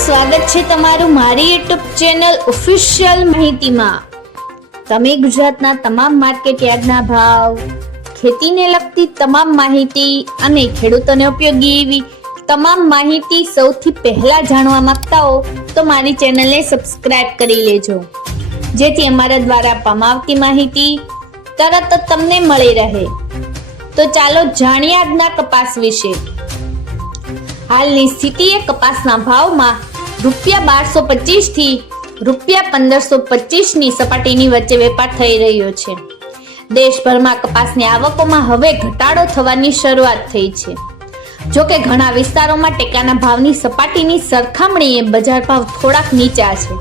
સ્વાગત છે તમારું મારી યુટ્યુબ ચેનલ ઓફિશિયલ માહિતીમાં। તમે ગુજરાતના તમામ માર્કેટ યાર્ડના ભાવ, ખેતીને લગતી તમામ માહિતી અને ખેડૂતોને ઉપયોગી એવી તમામ માહિતી સૌથી પહેલા જાણવા માંગતા હો તો મારી ચેનલને સબસ્ક્રાઇબ કરી લેજો, જેથી અમારા દ્વારા આપવામાં આવતી માહિતી તરત જ તમને મળી રહે। તો ચાલો જાણીએ આજના કપાસ વિશે। હાલની સ્થિતિએ કપાસના ભાવમાં ₹1225 થી ₹1525 ની સપાટીની વચ્ચે વેપાર થઈ રહ્યો છે। દેશભરમાં કપાસની આવકોમાં હવે ઘટાડો થવાની શરૂઆત થઈ છે। જો કે ઘણા વિસ્તારોમાં ટેકાના ભાવની સપાટીની સરખામણીએ બજાર ભાવ થોડાક નીચા છે।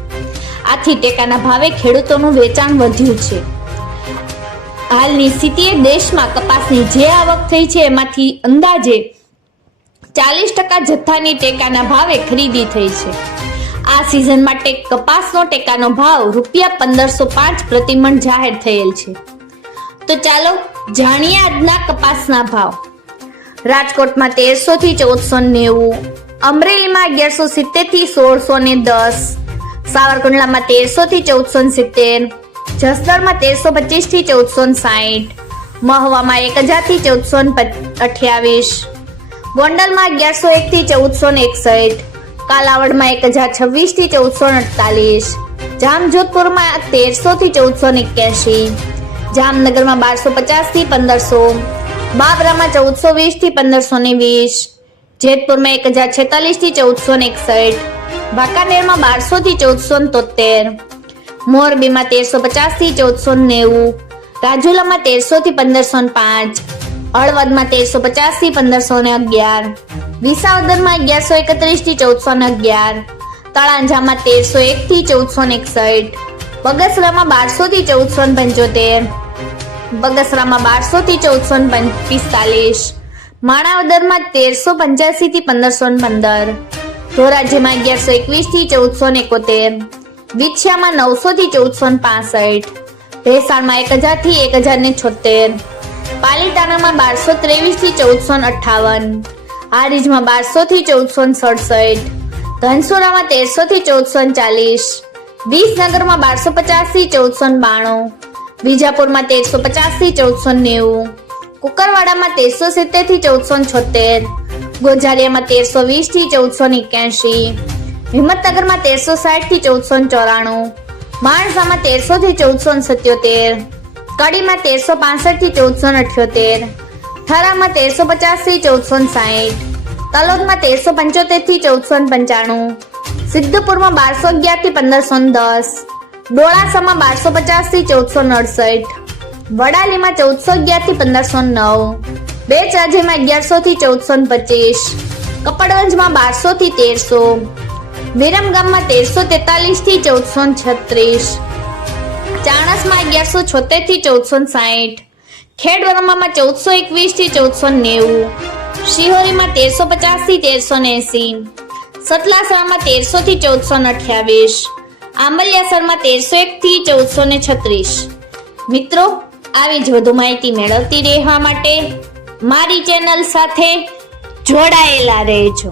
આથી ટેકાના ભાવે ખેડૂતોનું વેચાણ વધ્યું છે। હાલની સ્થિતિએ દેશમાં કપાસની જે આવક થઈ છે એમાંથી અંદાજે 40% જથ્થાની ટેકાના ભાવે ખરીદી થઈ છે। આ સિઝન માટે કપાસનો ટેકાનો ભાવ ₹1505 પ્રતિ મણ જાહેર થયેલ છે। તો ચાલો જાણીએ આજના કપાસના ભાવ। રાજકોટમાં 1300 થી 1490, અમરેલીમાં 1170 થી 1610, સાવરકુંડલામાં 1300 થી 1470, જસદણમાં 1325 થી 1460, મહવામાં 1000 થી 1428, ગોંડલમાં 1101 થી 1461, કાલાવડમાં 1026 થી 1448, જામજોધપુરમાં 1300 થી 1481, જામનગરમાં 1250 થી 1500, બાબરામાં 1420 થી 1520, જેતપુરમાં 1046 થી 1461, વાંકાનેરમાં 1200 થી 1473, મોરબીમાં 1350 થી 1490, રાજુલામાં 1300 થી 1505, હળવદમાં 1350 થી 1511, વિસાવદરમાં 1131 થી 1411, તળાંજામાં 1301 થી 1461, બગસરામાં 1200 થી 1475, બગસરામાં 1200 થી 1445, માણાવદરમાં 1385 થી 1515, ધોરાજીમાં 1121 થી 1471, વિછિયામાં 900 થી 1465, ભેસાણમાં 1000 થી 1076, પાલીતાણામાં 1223 થી 1458, હારીજમાં 1200 થી 1467, ધનસુરામાં 1300 થી 1440, વિસનગરમાં 1250 થી 1492, વિજાપુરમાં 1350 થી 1490, કુકરવાડામાં 1370 થી 1476, ગોઝારિયામાં 1320 થી 1481, હિંમતનગરમાં 1360 થી 1494, માણસામાં 1300 થી 1477, કડીમાં 1365 થી 1478, થરામાં 1350 થી 1460, તલોદમાં 1375 થી 1495, સિદ્ધપુરમાં 1211 થી 1510, ડોળાસામાં 1250 થી 1468, વડાલીમાં 1411 થી 1509, બેચરાજીમાં 1100 થી 1425, કપડવંજમાં 1200 થી 1300, વિરમગામમાં 1343 થી 1436, ચાણસમાં 1176 થી 1460, ખેડબ્રહ્મામાં 1421 થી 1490, શિહોરીમાં 1350 થી 1380, સતલાસણામાં 1300 થી 1428, આંબલિયાસરમાં 1301 થી 1436। મિત્રો, આવી જ વધુ માહિતી મેળવતી રહેવા માટે મારી ચેનલ સાથે જોડાયેલા રહેજો।